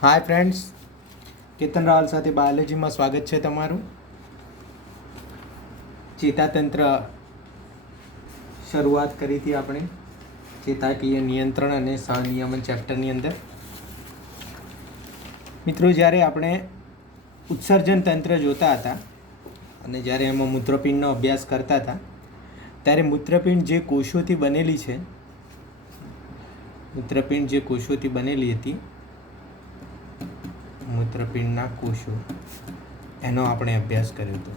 Hi friends, Ketan Raval સાથે બાયોલોજીમાં સ્વાગત છે તમારું. ચેતાતંત્ર શરૂઆત કરી હતી આપણે ચેતાકીય નિયંત્રણ અને સહનિયમન ચેપ્ટરની અંદર. મિત્રો, જ્યારે આપણે ઉત્સર્જન તંત્ર જોતા હતા અને જ્યારે એમાં મૂત્રપિંડનો અભ્યાસ કરતા હતા ત્યારે મૂત્રપિંડ જે કોષોથી બનેલી છે, મૂત્રપિંડ જે કોષોથી બનેલી હતી, મૂત્રપિંડના કોષો, એનો આપણે અભ્યાસ કર્યો હતો.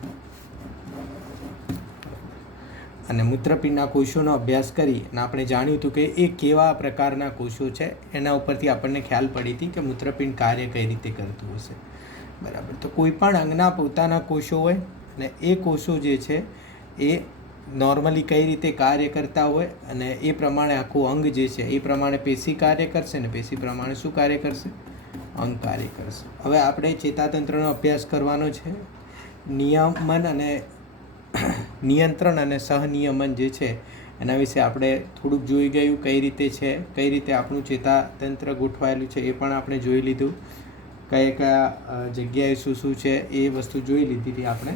અને મૂત્રપિંડના કોષોનો અભ્યાસ કરી અને આપણે જાણ્યું હતું કે એ કેવા પ્રકારના કોષો છે. એના ઉપરથી આપણને ખ્યાલ પડી હતી કે મૂત્રપિંડ કાર્ય કઈ રીતે કરતું હશે. બરાબર. તો કોઈ પણ અંગના પોતાના કોષો હોય અને એ કોષો જે છે એ નોર્મલી કઈ રીતે કાર્ય કરતા હોય અને એ પ્રમાણે આખું અંગ જે છે એ પ્રમાણે પેશી કાર્ય કરશે ને પેશી પ્રમાણે શું કાર્ય કરશે? અંગ કાર્ય કરશે. હવે આપણે ચેતાતંત્રનો અભ્યાસ કરવાનો છે. નિયમન અને નિયંત્રણ અને સહનિયમન જે છે એના વિશે આપણે થોડુંક જોઈ ગયું, કઈ રીતે છે, કઈ રીતે આપણું ચેતાતંત્ર ગોઠવાયેલું છે એ પણ આપણે જોઈ લીધું. કયા જગ્યાએ શું શું છે એ વસ્તુ જોઈ લીધી હતી આપણે.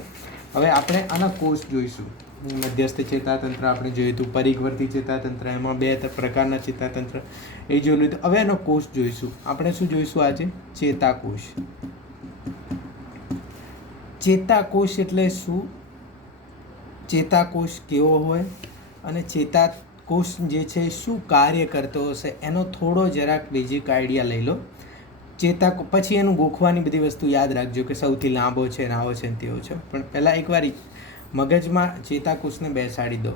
હવે આપણે આના કોષ જોઈશું. મધ્યસ્થ ચેતાતંત્ર આપણે જોયું હતું, પરિઘવર્તી ચેતાતંત્ર, એમાં બે પ્રકારના ચેતાતંત્ર એ જોઈ લીધું. હવે એનો કોષ જોઈશું. આપણે શું જોઈશું આજે? ચેતાકોષ. ચેતાકોષ એટલે શું? ચેતાકોષ કેવો હોય અને ચેતાકોષ જે છે શું કાર્ય કરતો હશે એનો થોડો જરાક બેઝિક આઈડિયા લઈ લો. પછી એનું ગોખવાની બધી વસ્તુ યાદ રાખજો કે સૌથી લાંબો છે ને આવો છે ને તેવો છે. પણ પહેલાં એકવાર મગજમાં ચેતાકોષને બેસાડી દો.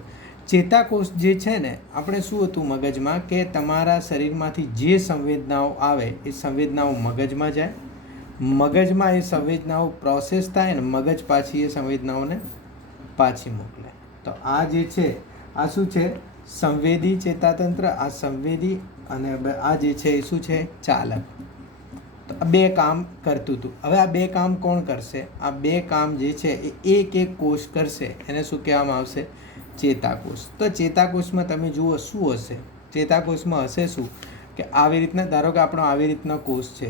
ચેતાકોષ જે છે ને, આપણે શું હતું મગજમાં કે તમારા શરીરમાંથી જે સંવેદનાઓ આવે એ સંવેદનાઓ મગજમાં જાય, મગજમાં એ સંવેદનાઓ પ્રોસેસ થાય ને મગજ પાછી એ સંવેદનાઓને પાછી મોકલે. તો આ જે છે આ શું છે? સંવેદી ચેતાતંત્ર. આ સંવેદી અને આ જે છે એ શું છે? ચાલક. તો આ બે કામ કરતું હતું. હવે આ બે કામ કોણ કરશે? આ બે કામ જે છે એ એક એક કોષ કરશે. એને શું કહેવામાં આવશે? ચેતાકોષ. તો ચેતાકોષમાં તમે જુઓ શું હશે? ચેતાકોષમાં હશે શું કે આવી રીતના, ધારો કે આપણો આવી રીતના કોષ છે,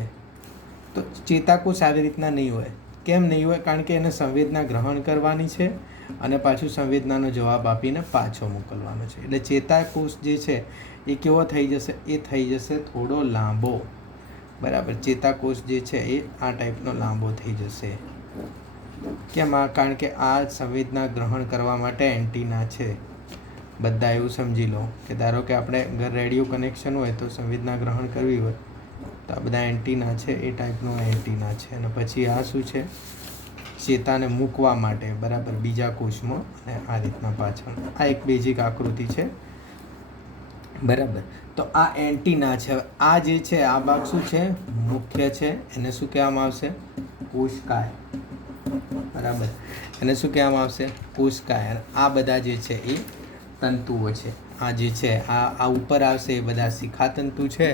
તો ચેતાકોષ આવી રીતના નહીં હોય. કેમ નહીં હોય? કારણ કે એને સંવેદના ગ્રહણ કરવાની છે અને પાછું સંવેદનાનો જવાબ આપીને પાછો મોકલવાનો છે. એટલે ચેતાકોષ જે છે એ કેવો થઈ જશે? એ થઈ જશે થોડો લાંબો. બરાબર. ચેતાકોષ જે છે એ આ ટાઈપનો લાંબો થઈ જશે. કેમ? કારણ કે આ સંવેદના ગ્રહણ કરવા માટે એન્ટીના છે. બધા એવું સમજી લો કે ધારો કે આપણે ઘર રેડિયો કનેક્શન હોય તો સંવેદના ગ્રહણ કરવી હોય તો આ બધા એન્ટીના છે, એ ટાઈપનો એન્ટીના છે. અને પછી આ શું છે? ચેતાને મૂકવા માટે, બરાબર, બીજા કોષમાં. અને આ રીતના પાછળ આ એક બેઝિક આકૃતિ છે. બરાબર. તો આ એન્ટીના છે. આ જે છે આ ભાગ શું છે? મુખ્ય છે. એને શું કહેવામાં આવશે? કોષકાય. બરાબર. એને શું કહેવામાં આવશે? કોષકાય. આ બધા જે છે એ તંતુઓ છે. આ જે છે આ ઉપર આવશે એ બધા શિખાતંતુ છે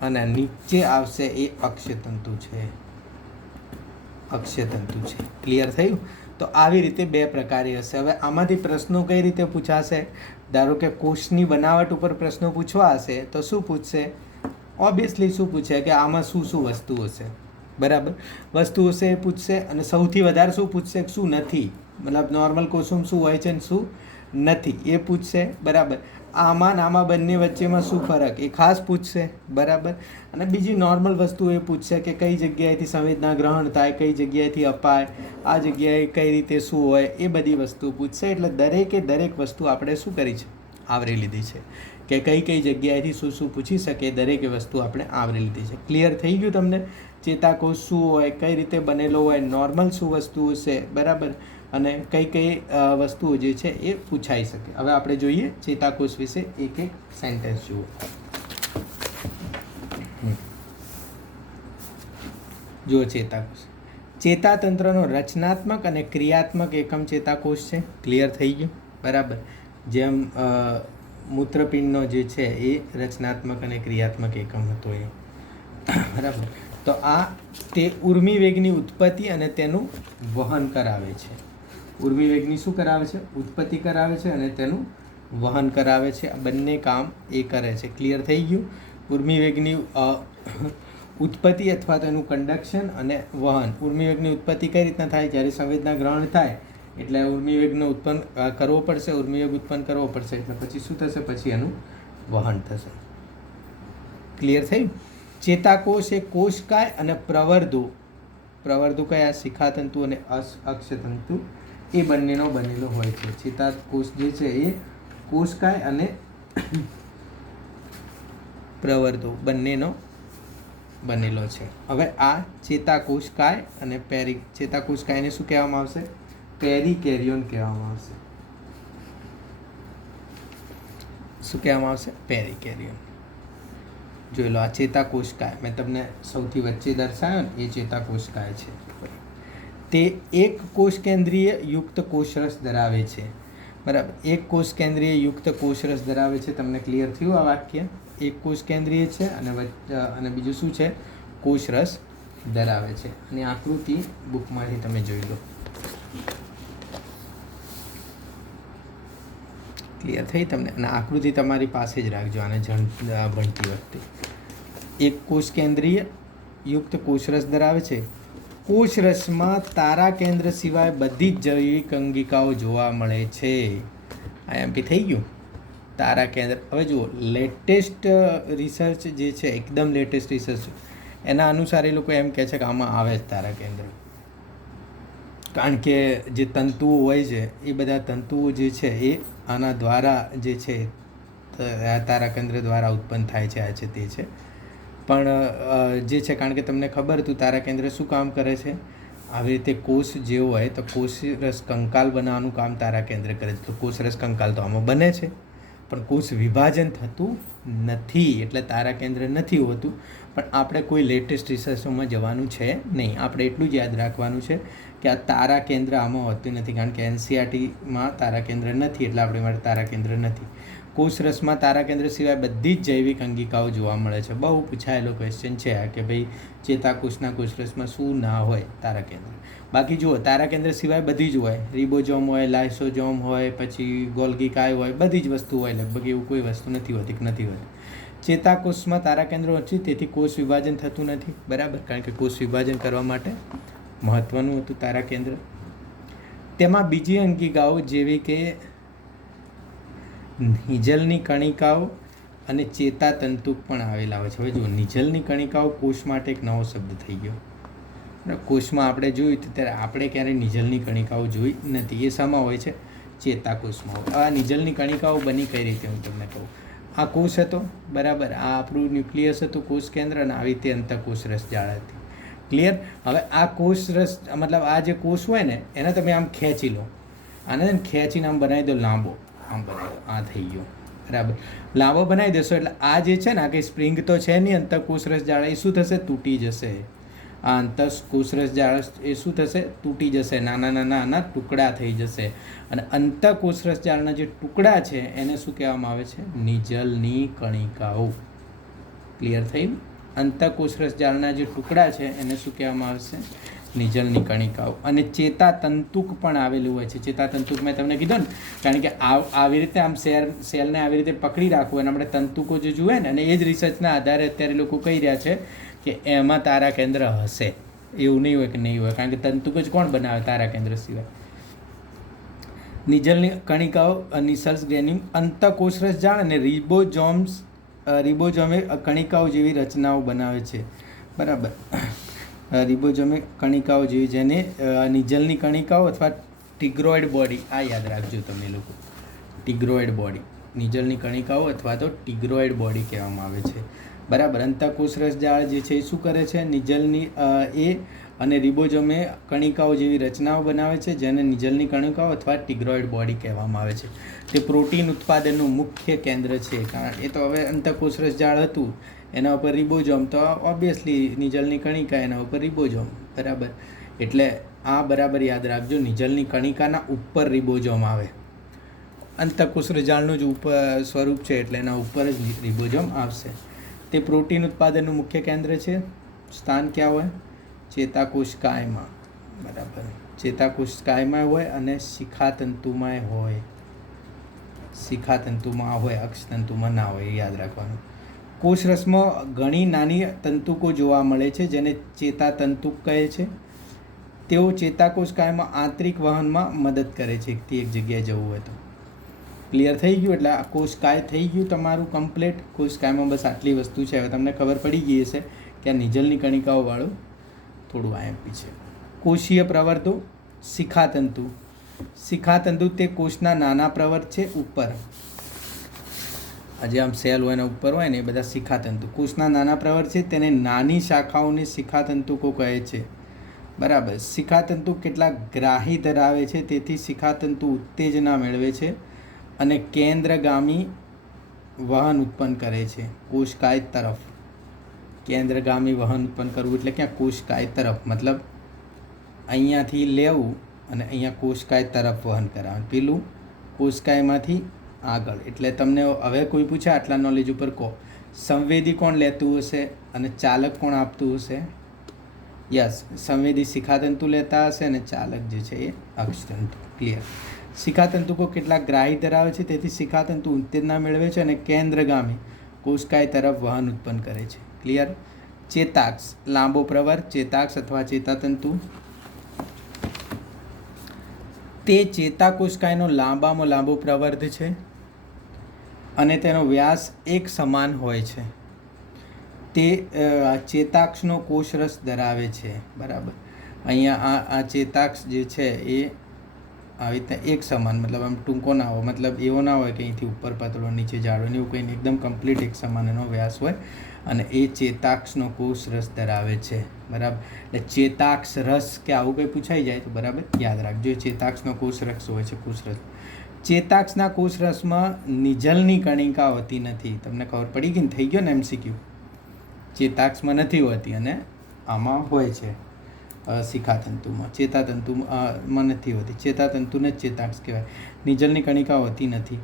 અને નીચે આવશે એ અક્ષતંતુ છે. અક્ષતંતુ છે. ક્લિયર થયું? તો આવી રીતે બે પ્રકારે હશે. હવે આમાંથી પ્રશ્નો કઈ રીતે પૂછાશે? ધારો કે કોષની બનાવટ ઉપર પ્રશ્નો પૂછવા હશે તો શું પૂછશે? ઓબ્વિયસલી શું પૂછે કે આમાં શું શું વસ્તુ હશે. બરાબર. વસ્તુ હશે એ પૂછશે. અને સૌથી વધારે શું પૂછશે? શું નથી, મતલબ નોર્મલ કોષોમાં શું હોય છે ને શું નથી એ પૂછશે. બરાબર. આમાં ને આમાં બંને વચ્ચેમાં શું ફરક એ ખાસ પૂછશે. બરાબર. અને બીજી નોર્મલ વસ્તુ એ પૂછશે કે કઈ જગ્યાએથી સંવેદના ગ્રહણ થાય, કઈ જગ્યાએથી અપાય, આ જગ્યાએ કઈ રીતે શું હોય, એ બધી વસ્તુ પૂછશે. એટલે દરેક વસ્તુ આપણે શું કરી છે? આવરી લીધી છે. કે કઈ કઈ જગ્યાએથી શું શું પૂછી શકે દરેક વસ્તુ આપણે આવરી લીધી છે. ક્લિયર થઈ ગયું તમને? ચેતાકોષ શું હોય, કઈ રીતે બનેલો હોય, નોર્મલ શું વસ્તુ હશે, બરાબર, અને કઈ કઈ વસ્તુઓ જે છે એ પૂછાઈ શકે. હવે આપણે જોઈએ ચેતાકોષ વિશે એક એક સેન્ટેન્સ જુઓ. જુઓ ચેતાકોષ. ચેતાતંત્રનો રચનાત્મક અને ક્રિયાત્મક એકમ ચેતાકોષ છે. ક્લિયર થઈ ગયું? બરાબર. જેમ મૂત્રપિંડનો જે છે એ રચનાત્મક અને ક્રિયાત્મક એકમ હતો એ. બરાબર. તો આ તે ઉર્મિ વેગની ઉત્પત્તિ અને તેનું વહન કરાવે છે. ઉર્મિ વેગની શું કરાવે છે? ઉત્પત્તિ કરાવે છે અને તેનું વહન કરાવે છે. આ બંને કામ એ કરે છે. ક્લિયર થઈ ગયું? ઉર્મિ વેગની ઉત્પત્તિ અથવા તો એનું કંડક્શન અને વહન. ઉર્મિવેગની ઉત્પત્તિ કઈ રીતના થાય? જ્યારે સંવેદના ગ્રહણ થાય એટલે ઉર્મિવેગનો ઉત્પન્ન કરવો પડશે, ઉર્મિવેગ ઉત્પન્ન કરવો પડશે, એટલે પછી શું થશે? પછી એનું વહન થશે. ક્લિયર થયું? ચેતાકોષ એ કોષકાય અને પ્રવર્ધો કયા? શિખાતંતુ અને અક્ષતંતુ એ બંનેનો બનેલો હોય છે. ચેતાકોષ જે છે એ કોષકાય અને પ્રવર્ધો બંનેનો બનેલો છે. હવે આ ચેતાકોષકાય અને ચેતાકોષકાયને શું કહેવામાં આવશે? પેરિકેરિયોન કહેવામાં આવશે. શું કહેવામાં આવશે? પેરિકેરિયોન. જોઈ લો, આ ચેતાકોષકાય મેં તમને સૌથી વચ્ચે દર્શાવ્યો ને, એ ચેતાકોષકાય છે. તે એક કોષ કેન્દ્રીય યુક્ત કોષરસ ધરાવે છે. બરાબર, એક કોષ કેન્દ્રીય યુક્ત કોષરસ ધરાવે છે. તમને ક્લિયર થયું આ વાક્ય? એક કોષ કેન્દ્રીય છે અને બીજું શું છે? કોષરસ ધરાવે છે. અને આકૃતિ બુકમાંથી તમે જોઈ લો. ક્લિયર થઈ તમને? અને આકૃતિ તમારી પાસે જ રાખજો આને ભણતી વખતે. એક કોષ કેન્દ્રીય યુક્ત કોષરસ ધરાવે છે. કોષરસમાં તારા કેન્દ્ર સિવાય બધી જ જૈવિક અંગિકાઓ જોવા મળે છે. આઈએમપી થઈ ગયું. તારા કેન્દ્ર. હવે જુઓ, લેટેસ્ટ રિસર્ચ જે છે, એકદમ લેટેસ્ટ રિસર્ચ, એના અનુસાર એ લોકો એમ કહે છે કે આમાં આવે જ તારા કેન્દ્ર. કારણ કે જે તંતુઓ હોય છે એ બધા તંતુઓ જે છે એ આના દ્વારા જે છે તારા કેન્દ્ર દ્વારા ઉત્પન્ન થાય છે. આ છે તે છે. પણ જે છે, કારણ કે તમને ખબર હતું તારા કેન્દ્ર શું કામ કરે છે? આવી રીતે કોષ જેવો હોય તો કોષરસ કંકાલ બનાવવાનું કામ તારા કેન્દ્ર કરે છે. તો કોષરસ કંકાલ તો આમાં બને છે, પણ કોષ વિભાજન થતું નથી, એટલે તારા કેન્દ્ર નથી હોતું. પણ આપણે કોઈ લેટેસ્ટ રિસર્ચમાં જવાનું છે નહીં. આપણે એટલું જ યાદ રાખવાનું છે કે આ તારા કેન્દ્ર આમાં હોતું નથી, કારણ કે એનસીઆરટીમાં તારા કેન્દ્ર નથી, એટલે આપણી માટે તારા કેન્દ્ર નથી. કોષરસમાં તારા કેન્દ્ર સિવાય બધી જ જૈવિક અંગિકાઓ જોવા મળે છે. બહુ પૂછાયેલો ક્વેશ્ચન છે આ કે ભાઈ ચેતાકોષના કોષરસમાં શું ના હોય? તારા કેન્દ્ર. બાકી જુઓ, તારા કેન્દ્ર સિવાય બધી જ હોય. રિબોઝોમ હોય, લાઇસોઝોમ હોય, પછી ગોલ્ગી કાય હોય, બધી જ વસ્તુ હોય. લગભગ એવું કોઈ વસ્તુ નથી હોતી કે નથી હોતી. ચેતાકોષમાં તારા કેન્દ્ર ઓછી, તેથી કોષ વિભાજન થતું નથી. બરાબર, કારણ કે કોષ વિભાજન કરવા માટે મહત્વનું હતું તારા કેન્દ્ર. તેમાં બીજી અંગિકાઓ જેવી કે નિઝલની કણિકાઓ અને ચેતાતંતુ પણ આવેલા હોય છે. હવે જુઓ, નિઝલની કણિકાઓ કોષ માટે એક નવો શબ્દ થઈ ગયો. કોષમાં આપણે જોયું ત્યારે આપણે ક્યારેય નિઝલની કણિકાઓ જોઈ નથી. એ શામાં હોય છે? ચેતાકોષમાં. આ નિઝલની કણિકાઓ બની કઈ રીતે? હું તમને કહું. આ કોષ હતો, બરાબર, આ આપણું ન્યુક્લિયસ હતું, કોષ કેન્દ્ર, અને આવી રીતે અંતઃકોષરસ જાળ હતી. ક્લિયર? હવે આ કોષરસ મતલબ આ જે કોષ હોય ને એને તમે આમ ખેંચી લો, આને ખેંચીને આમ બનાવી દો લાંબો, આમ બનાવી દો, આ થઈ ગયો. બરાબર, લાંબો બનાવી દેશો એટલે આ જે છે ને, આ કંઈ સ્પ્રિંગ તો છે નહીં, અંતઃકોષરસ જાળ, એ શું થશે? તૂટી જશે. આ અંતઃકોષરસ જાળ એ શું થશે? તૂટી જશે, નાના નાના ટુકડા થઈ જશે. અને અંતઃકોષરસ જાળના જે ટુકડા છે એને શું કહેવામાં આવે છે? નિઝલની કણિકાઓ. ક્લિયર થયું? અંતઃકોષરસ જાળના જે ટુકડા છે એને શું કહેવામાં આવશે? નિઝલની કણિકાઓ. અને ચેતાતંતુક પણ આવેલું હોય છે. ચેતાતંતુક મેં તમને કીધું ને, કારણ કે આવી રીતે આમ સેલને આવી રીતે પકડી રાખવું, અને આપણે તંતુકો જે જુએ ને, અને એ જ રિસર્ચના આધારે અત્યારે લોકો કહી રહ્યા છે કે એમાં તારા કેન્દ્ર હશે. એવું નહીં હોય કે નહીં હોય, કારણ કે તંતુક જ કોણ બનાવે તારા કેન્દ્ર સિવાય? નિઝલની કણિકાઓ, નિસલ્સ ગ્રેન્યુલ, અંતઃકોષરસ જાળ અને રિબોઝોમે કણિકાઓ જેવી રચનાઓ બનાવે છે. બરાબર, રિબોઝોમે કણિકાઓ જેવી, જેને નિઝલની કણિકાઓ અથવા ટિગ્રોઇડ બોડી, આ યાદ રાખજો તમે લોકો. ટિગ્રોઇડ બોડી, નિઝલની કણિકાઓ અથવા તો ટિગ્રોઇડ બોડી કહેવામાં આવે છે. બરાબર, અંતઃકોષરસ જાળ જે છે એ શું કરે છે? નિઝલની અને રિબોઝોમે કણિકાઓ જેવી રચનાઓ બનાવે છે, જેને નિઝલની કણિકાઓ અથવા ટિગ્રોઇડ બોડી કહેવામાં આવે છે. તે પ્રોટીન ઉત્પાદનનું મુખ્ય કેન્દ્ર છે. કારણ એ તો હવે અંતઃકોષરસ જાળ હતું, એના ઉપર રિબોઝોમ, તો ઓબ્વિયસલી નિઝલની કણિકા, એના ઉપર રિબોઝોમ. બરાબર, એટલે આ બરાબર યાદ રાખજો. નિઝલની કણિકાના ઉપર રિબોઝોમ આવે. અંતઃકોષરસ જાળનું જ ઉપર સ્વરૂપ છે, એટલે એના ઉપર જ રિબોઝોમ આવશે. તે પ્રોટીન ઉત્પાદનનું મુખ્ય કેન્દ્ર છે. સ્થાન ક્યાં હોય? ચેતાકોષકાયમાં. બરાબર, ચેતાકોષકાયમાં હોય અને શિખાતંતુમાં હોય. શિખાતંતુમાં હોય, અક્ષતંતુમાં ના હોય, એ યાદ રાખવાનું. કોષરસમાં ઘણી નાની તંતુકો જોવા મળે છે જેને ચેતાતંતુ કહે છે. તેઓ ચેતાકોષ કાયમાં આંતરિક વહનમાં મદદ કરે છે એકથી એક જગ્યાએ જવું હોય તો. ક્લિયર થઈ ગયું? એટલે આ કોષકાય થઈ ગયું તમારું કમ્પ્લીટ. કોષકાયમાં બસ આટલી વસ્તુ છે. હવે તમને ખબર પડી ગઈ હશે કે આ નિજલની કણિકાઓવાળું થોડું આઈએમપી છે. કોષીય પ્રવર્તો. શિખાતંતુ. શિખાતંતુ તે કોષના નાના પ્રવર્ત છે ઉપર, આજે આમ સેલ હોય ને ઉપર હોય ને એ બધા શિખાતંતુ. કોષના નાના પ્રવર્ત છે તેને નાની શાખાઓને શિખાતંતુકો કહે છે. બરાબર. શિખાતંતુ કેટલાક ગ્રાહી ધરાવે છે, તેથી શિખાતંતુ ઉત્તેજના મેળવે છે અને કેન્દ્રગામી વહન ઉત્પન્ન કરે છે કોષકાય તરફ. કેન્દ્રગામી વહન ઉત્પન્ન કરવું એટલે ક્યાં? કોષકાય તરફ. મતલબ અહીંયાથી લેવું અને અહીંયા કોષકાય તરફ વહન કરાવવાનું, પેલું કોષકાયમાંથી આગળ. એટલે તમને હવે કોઈ પૂછે આટલા નોલેજ ઉપર કહો, સંવેદી કોણ લેતું હશે અને ચાલક કોણ આપતું હશે? યસ, સંવેદી શિખાતંતુ લેતા હશે અને ચાલક જે છે એ અક્ષતંતુ. ક્લિયર? શિખાતંતુકો કેટલાક ગ્રાહી ધરાવે છે, તેથી શિખાતંતુ ઉત્તેજના મેળવે છે અને કેન્દ્રગામી કોષકાય તરફ વહન ઉત્પન્ન કરે છે. ક્લિયર? ચેતાક્ષ. લાંબો પ્રવર્ત. ચેતાક્ષ અથવા ચેતાતંતુ તે ચેતાકોષકાયનો લાંબામાં લાંબો પ્રવર્ત છે અને તેનો વ્યાસ એક સમાન હોય છે. તે ચેતાક્ષનો કોષરસ ધરાવે છે. બરાબર. અહીંયા આ ચેતાક્ષ જે છે એ આવી રીતે એક સમાન, મતલબ આમ ટૂંકો ના હોય, મતલબ એવો ના હોય કે અહીંથી ઉપર પાતળો નીચે જાડો ને એવું કંઈ, એકદમ કમ્પ્લીટ એક સમાન એનો વ્યાસ હોય અને એ ચેતાક્ષનો કોષરસ ધરાવે છે. બરાબર. એટલે ચેતાક્ષ રસ કે આવું કંઈ પૂછાઈ જાય તો બરાબર યાદ રાખજો, ચેતાક્ષનો કોષરસ હોય છે. કોષરસ. ચેતાક્ષના કોષરસમાં નિજલની કણિકા હોતી નથી. તમને ખબર પડી ગઈ ને? થઈ ગયો ને MCQ? ચેતાક્ષમાં નથી હોતી અને આમાં હોય છે શિખાતંતુમાં. ચેતાતંતુમાં નથી હોતી. ચેતાતંતુને જ ચેતાક્ષ કહેવાય. નિજલની કણિકા હોતી નથી.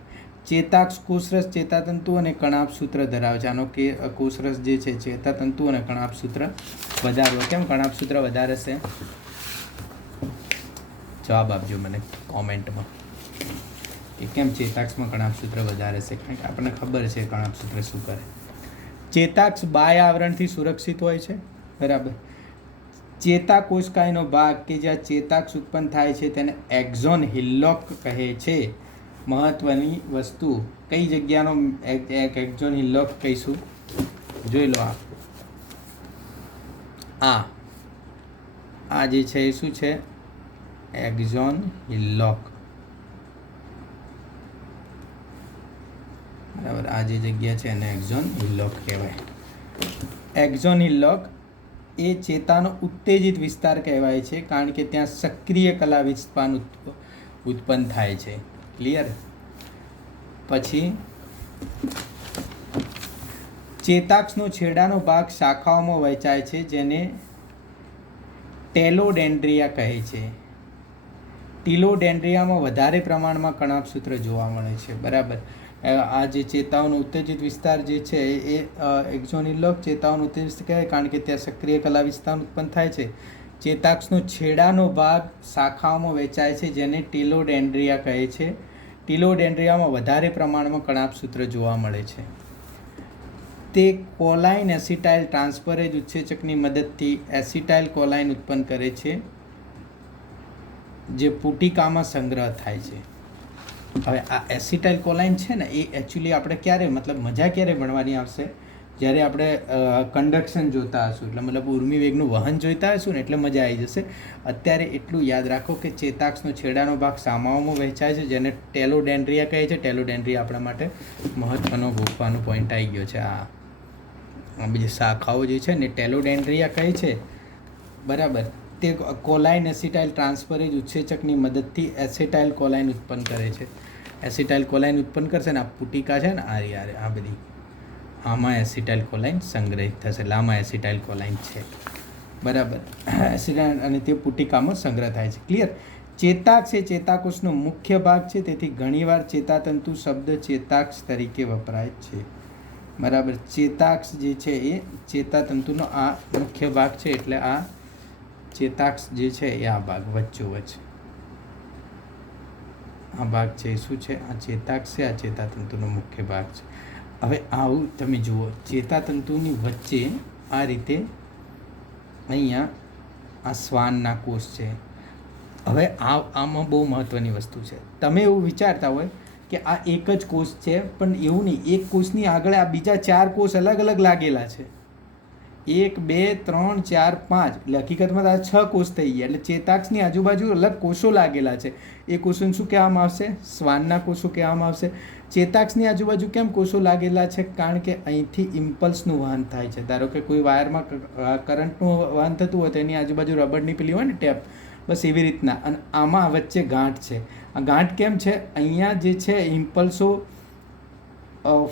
ચેતાક્ષ કોષરસ, ચેતાતંતુ અને કણાભસૂત્ર ધરાવે છે. આનો કે કોષરસ જે છે ચેતાતંતુ અને કણાભસૂત્ર વધારે હોય. કેમ કણાભસૂત્ર વધારે છે? જવાબ આપજો મને કોમેન્ટમાં કે કેમ ચેતાક્ષમાં કણાભસૂત્ર વધારે છે. કારણ કે આપણને ખબર છે કણાભસૂત્ર શું કરે. ચેતાક્ષ બાહ્ય આવરણથી સુરક્ષિત હોય છે. બરાબર. ચેતાકોષકાયનો ભાગ કે જ્યાં ચેતાક્ષ ઉત્પન્ન થાય છે તેને એક્ઝોન હિલ્લોક કહે છે. મહત્વની વસ્તુ કઈ જગ્યાનો એક્ઝોન હિલ્લોક કહીશું? જોઈ લો. આ જે છે એ શું છે? એક્ઝોન હિલ્લોક. બરાબર. આ જે જગ્યા છે એને એક્ઝોન હિલ્લોક કહેવાય. એક્ઝોન હિલ્લોક એ ચેતાનો ઉત્તેજિત વિસ્તાર કહેવાય છે કારણ કે ત્યાં સક્રિય કલાવિસ્તાન ઉત્પન્ન થાય છે. ક્લિયર? પછી ચેતાક્ષનો છેડાનો ભાગ શાખાઓમાં વહેંચાય છે જેને ટેલોડેન્ડ્રિયા કહે છે. ટીલોડેન્ડ્રિયામાં વધારે પ્રમાણમાં કણાભસૂત્ર જોવા મળે છે. બરાબર. આ જે ચેતાઓનો ઉત્તેજિત વિસ્તાર જે છે એ એક્ઝોન હિલ્લોક ચેતાઓનો ઉત્તેજિત વિસ્તાર કહેવાય કારણ કે ત્યાં સક્રિય કલાવિસ્તાર ઉત્પન્ન થાય છે. ચેતાક્ષનો છેડાનો ભાગ શાખાઓમાં વહેંચાય છે જેને ટીલોડેન્ડ્રિયા કહે છે. ટીલોડેન્ડ્રિયામાં વધારે પ્રમાણમાં કણાભસૂત્ર જોવા મળે છે. તે કોલાઇન એસિટાઇલ ટ્રાન્સફરેજ ઉત્સેચકની મદદથી એસિટાઇલ કોલાઇન ઉત્પન્ન કરે છે જે પુટિકામાં સંગ્રહ થાય છે. હવે આ એસિટાઇલ કોલાઇન છે ને એ એકચ્યુઅલી આપણે ક્યારે, મતલબ મજા ક્યારે ભણવાની આવશે? જ્યારે આપણે કન્ડક્શન જોતા હશું, એટલે મતલબ ઉર્મિવેગનું વહન જોઈતા હશું ને એટલે મજા આવી જશે. અત્યારે એટલું યાદ રાખો કે ચેતાક્ષનો છેડાનો ભાગ શાખાઓમાં વહેંચાય છે જેને ટેલોડેન્ડ્રિયા કહે છે. ટેલોડેન્ડ્રિયા આપણા માટે મહત્વનો ગોખવાનો પોઈન્ટ આવી ગયો છે. આ બીજી શાખાઓ જે છે ને ટેલોડેન્ડ્રિયા કહે છે. બરાબર. તે કોલાઇન એસિટાઇલ ટ્રાન્સફરેજ ઉત્સેચકની મદદથી એસિટાઇલ કોલાઇન ઉત્પન્ન કરે છે. એસિટાઇલ કોલાઇન ઉત્પન્ન કરશે ને આ પુટિકા છે ને આ બધી, આમાં એસિટાઇલ કોલાઇન સંગ્રહિત થશે. એટલે આમાં એસિટાઇલ કોલાઇન છે. બરાબર. એસિટાઇલ અને તે પુટિકામાં સંગ્રહ થાય છે. ક્લિયર? ચેતાક્ષ એ ચેતાકોષનો મુખ્ય ભાગ છે, તેથી ઘણીવાર ચેતાતંતુ શબ્દ ચેતાક્ષ તરીકે વપરાય છે. બરાબર. ચેતાક્ષ જે છે એ ચેતાતંતુનો આ મુખ્ય ભાગ છે, એટલે આ ચેતાક્ષ જે છે એ આ ભાગ વચ્ચોવચ્ચ આ ભાગ છે શું છે? આ ચેતાક્ષ છે. આ ચેતાતંતુનો મુખ્ય ભાગ છે હવે આવું તમે જુઓ, ચેતાતંતુની વચ્ચે આ રીતે અહીંયા આ શ્વાનના કોષ છે. હવે આમાં બહુ મહત્ત્વની વસ્તુ છે. તમે એવું વિચારતા હોય કે આ એક જ કોષ છે, પણ એવું નહીં. એક કોષની આગળ આ બીજા 4 કોષ અલગ અલગ લાગેલા છે. 1 2 3 4 5, એટલે હકીકતમાં આ 6 કોષ થઈ ગયા. એટલે ચેતાક્ષની આજુબાજુ અલગ કોષો લાગેલા છે. એ કોષોને શું કહેવામાં આવશે? શ્વાનના કોષો કહેવામાં આવશે. ચેતાક્ષની આજુબાજુ કેમ કોષો લાગેલા છે? કારણ કે અહીંથી ઇમ્પલ્સનું વહન થાય છે. ધારો કે કોઈ વાયરમાં કરંટનું વહન થતું હોય તો એની આજુબાજુ રબરની પેલી હોય ને ટેપ, બસ એવી રીતના. અને આમાં વચ્ચે ગાંઠ છે. આ ગાંઠ કેમ છે? અહીંયા જે છે ઇમ્પલ્સો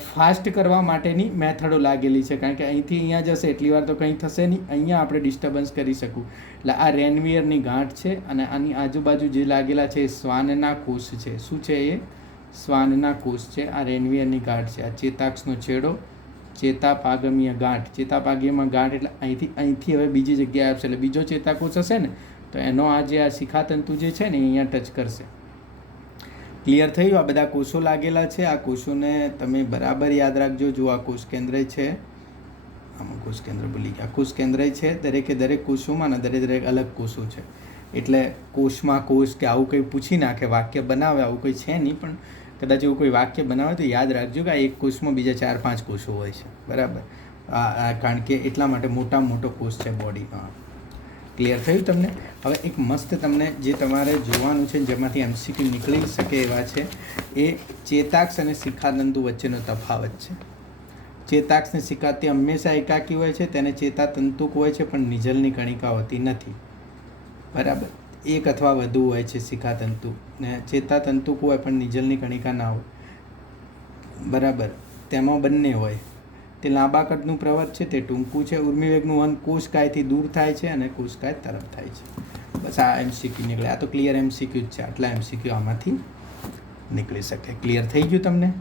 ફાસ્ટ કરવા માટેની મેથડો લાગેલી છે. કારણ કે અહીંથી અહીંયા જશે એટલી વાર તો કંઈ થશે નહીં, અહીંયા આપણે ડિસ્ટર્બન્સ કરી શકું. એટલે આ રેનવિયરની ગાંઠ છે. અને આની આજુબાજુ જે લાગેલા છે એ શ્વાનના કોષ છે. શું છે એ? શ્વાનના કોષ છે. આ રેનવિયરની ગાંઠ છે. આ ચેતાક્ષનો છેડો, ચેતાપાગમીય ગાંઠ. ચેતાપાગમીય ગાંઠ એટલે અહીંથી હવે બીજી જગ્યાએ આવશે. એટલે બીજો ચેતાકોષ હશે ને તો એનો આ જે આ શિખાતંતુ જે છે ને અહીંયા ટચ કરશે. ક્લિયર થયું? આ બધા કોષો લાગેલા છે. આ કોષોને તમે બરાબર યાદ રાખજો. જો આ કોષ કેન્દ્ર છે, આમાં કોષ કેન્દ્ર ભૂલી ગયા. કોષ કેન્દ્ર છે. દરેક કોષોમાં ને દરેક અલગ કોષો છે. એટલે કોષમાં કોષ કે આવું કંઈ પૂછી નાખે, વાક્ય બનાવે, આવું કંઈ છે નહીં. પણ કદાચ એવું કોઈ વાક્ય બનાવે તો યાદ રાખજો કે આ એક કોષમાં બીજા 4-5 કોષો હોય છે. બરાબર? કારણ કે એટલા માટે મોટામાં મોટો કોષ છે બોડીમાં. ક્લિયર થયું તમને? હવે એક મસ્ત તમને જે તમારે જોવાનું છે, જેમાંથી એમસીક્યુ નીકળી શકે એવા છે, એ ચેતાક્ષ અને શિખાતંતુ વચ્ચેનો તફાવત છે. ચેતાક્ષ અને શિખાતંતુ હંમેશા એકાકી હોય છે, તેને ચેતાતંતુ હોય છે, પણ નિઝલની કણિકા હોતી નથી. બરાબર? એક અથવા વધુ હોય છે શિખાતંતુ, ને ચેતાતંતુ હોય પણ નિઝલની કણિકા ના હોય. બરાબર? તેમાં બંને હોય. તે લાંબા કદનું પ્રવર્ત છે, તે ટૂંકું છે. ઉર્મિવેગનું વહન કોષકાયથી દૂર થાય છે અને કોષકાય તરફ થાય છે. બસ આ એમસીક્યુ નીકળે. આ તો ક્લિયર એમસીક્યુ જ છે. આટલા એમસીક્યુ આમાંથી નીકળી શકે. ક્લિયર થઈ ગયું તમને?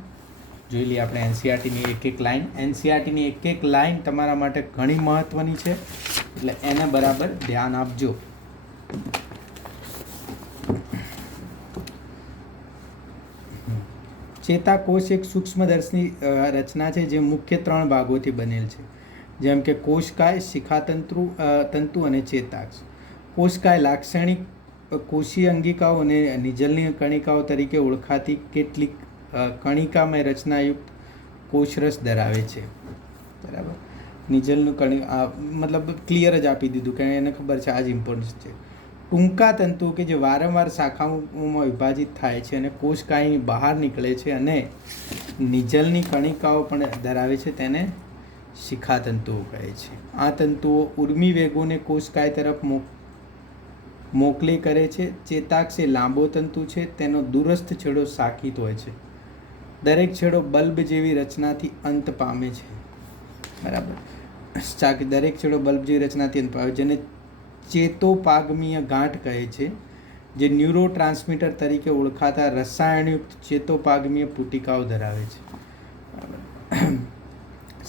જોઈ લઈએ આપણે એનસીઆરટીની એક લાઈન. એનસીઆરટીની એક લાઈન તમારા માટે ઘણી મહત્ત્વની છે, એટલે એને બરાબર ધ્યાન આપજો. ચેતાકોષ એક સૂક્ષ્મદર્શની રચના છે જે મુખ્ય 3 ભાગોથી બનેલ છે, જેમ કે કોષકાય, શિખાતંતુ અને ચેતાક્ષ. કોષકાય લાક્ષણિક કોષીય અંગિકાઓ અને નિઝલની કણિકાઓ તરીકે ઓળખાતી કેટલીક કણિકામય રચનાયુક્ત કોષરસ ધરાવે છે. બરાબર? નિઝલનું મતલબ ક્લિયર જ આપી દીધું કે એને ખબર છે, આ જ ઇમ્પોર્ટન્સ છે. ટૂંકા તંતુ કે જે વારંવાર શાખાઓમાં વિભાજિત થાય છે અને કોષકાયની બહાર નીકળે છે અને નિઝલની કણિકાઓ પણ ધરાવે છે, તેને શિખાતંતુઓ કહે છે. આ તંતુઓ ઉર્મિવેગોને કોષકાય તરફ મોકલી કરે છે. ચેતાક્ષ એ લાંબો તંતુ છે, તેનો દૂરસ્થ છેડો શાખિત હોય છે. દરેક છેડો બલ્બ જેવી રચનાથી અંત પામે છે. બરાબર? દરેક છેડો બલ્બ જેવી રચનાથી અંત પામે, જેને ચેતોપાગમીય ગાંઠ કહે છે, જે ન્યુરોટ્રાન્સમીટર તરીકે ઓળખાતા રસાયણયુક્ત ચેતોપાગમીય પુટિકાઓ ધરાવે છે.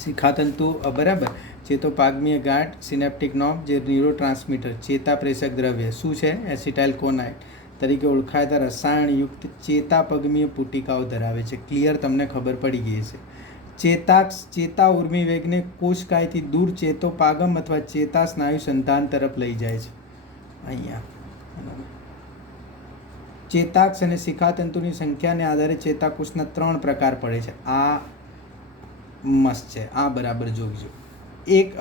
શિખાતંતુ બરાબર. ચેતોપાગમીય ગાંઠ, સિનેપ્ટિક નોબ, જે ન્યુરોટ્રાન્સમીટર ચેતાપ્રેષક દ્રવ્ય શું છે, એસિટાઇલકોલાઇન તરીકે ઓળખાતા રસાયણયુક્ત ચેતાપગમીય પુટિકાઓ ધરાવે છે. ક્લિયર? તમને ખબર પડી ગઈ છે. ચેતાક્ષ ચેતા ઉર્મિવેગને કોષકાયથી દૂર ચેતોપાગમ અથવા ચેતા સ્નાયુ સંધાન તરફ લઈ જાય છે. અહીંયા ચેતાક્ષ અને શિખાતંતુની સંખ્યાને આધારે ચેતાકોષના 3 પ્રકાર પડે છે. આ મસ્ત છે. આ બરાબર જોજો. એક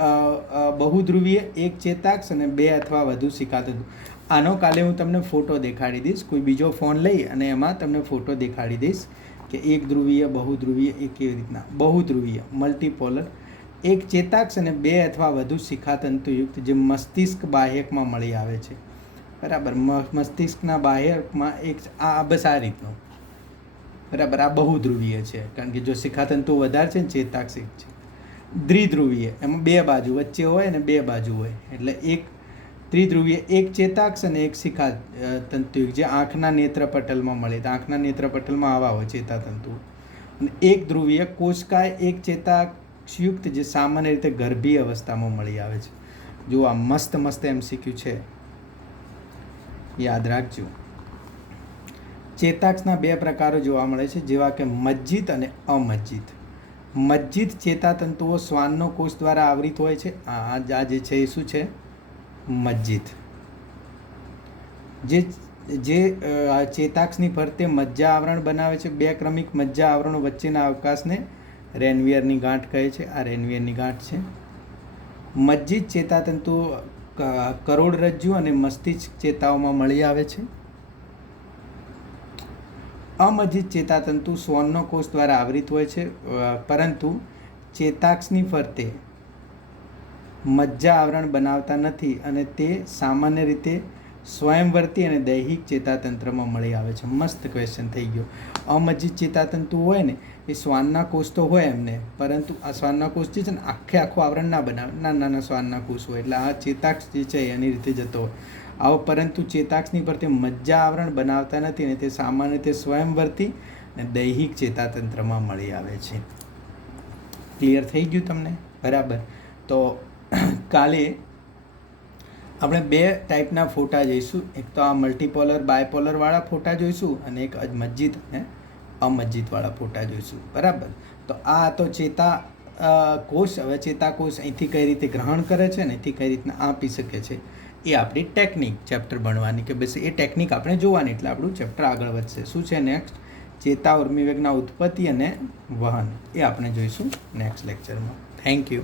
બહુધ્રુવીય, એક ચેતાક્ષ અને 2 અથવા વધુ શિખાતંતુ. આનો કાલે હું તમને ફોટો દેખાડી દઈશ. કોઈ બીજો ફોન લઈ અને એમાં તમને ફોટો દેખાડી દઈશ કે એક ધ્રુવીય, બહુધ્રુવીય, એ કેવી રીતના. બહુધ્રુવીય મલ્ટીપોલર, એક ચેતાક્ષ અને 2 અથવા વધુ શિખાતંતુયુક્ત, જે મસ્તિષ્ક બાહ્યકમાં મળી આવે છે. બરાબર? મસ્તિષ્કના બાહ્યકમાં એક બસ આ રીતનું. બરાબર? આ બહુધ્રુવીય છે, કારણ કે જો શિખાતંતુ વધારે છે ને ચેતાક્ષ એક છે. દ્વિધ્રુવીય, એમાં 2 બાજુ વચ્ચે હોય અને 2 બાજુ હોય, એટલે એક ત્રિધ્રુવીય, એક ચેતાક્ષ અને એક શિખાતંતુ, જે આંખના નેત્રપટલમાં મળે. તો આંખના નેત્રપટલમાં આવા હોય ચેતાતંતુ. અને એક ધ્રુવીય કોષકાય, એક ચેતાક્ષયુક્ત, જે સામાન્ય રીતે ગર્ભીય અવસ્થામાં મળી આવે છે. જો આ મસ્ત એમસીક્યુ છે, યાદ રાખજો. ચેતાક્ષના 2 પ્રકારો જોવા મળે છે, જેવા કે મજ્જિત અને અમજ્જિત. મજ્જિત ચેતાતંતુઓ શ્વાનનો કોષ દ્વારા આવરિત હોય છે. આ જે છે એ શું છે? મજ્જિત. જે ચેતાક્ષની ફરતે મજ્જા આવરણ બનાવે છે. બે ક્રમિક મજ્જા આવરણો વચ્ચેના અવકાશને રેનવિયરની ગાંઠ કહે છે. આ રેનવિયરની ગાંઠ છે. મજ્જિત ચેતાતંતુઓ કરોડરજ્જુ અને મસ્તિષ્ક ચેતાઓમાં મળી આવે છે. અમજ્જિત ચેતાતંતુ શ્વાનનો કોષ દ્વારા આવરિત હોય છે, પરંતુ ચેતાક્ષની ફરતે મજ્જા આવરણ બનાવતા નથી અને તે સામાન્ય રીતે સ્વયંવર્તી અને દૈહિક ચેતાતંત્રમાં મળી આવે છે. મસ્ત ક્વેશ્ચન થઈ ગયો. અમજ્જિત ચેતાતંતુ હોય ને એ શ્વાનના કોષ તો હોય એમને, પરંતુ આ શ્વાનના કોષ જે છે ને આખું આવરણ ના બનાવે, નાના શ્વાનના કોષ હોય, એટલે આ ચેતાક્ષ જે છે એની રીતે જતો હોય આવો, પરંતુ ચેતાક્ષની પર તે મજ્જા આવરણ બનાવતા નથી ને તે સામાન્ય રીતે સ્વયંવર્તી અને દૈહિક ચેતાતંત્રમાં મળી આવે છે. ક્લિયર થઈ ગયું તમને? બરાબર. તો કાલે આપણે બે ટાઈપના ફોટા જોઈશું. એક તો આ મલ્ટીપોલર બાયપોલરવાળા ફોટા જોઈશું અને એક મજ્જિત અને અમજ્જિતવાળા ફોટા જોઈશું. બરાબર. તો આ તો ચેતા કોષ. હવે ચેતાકોષ અહીંથી કઈ રીતે ગ્રહણ કરે છે ને અહીંથી કઈ રીતના આપી શકે છે એ આપણી ટેકનિક ચેપ્ટર ભણવાની, કે બસ એ ટેકનિક આપણે જોવાની, એટલે આપણું ચેપ્ટર આગળ વધશે. શું છે નેક્સ્ટ? ચેતા ઉર્મિવેગના ઉત્પત્તિ અને વહન. એ આપણે જોઈશું નેક્સ્ટ લેક્ચરમાં. Thank you.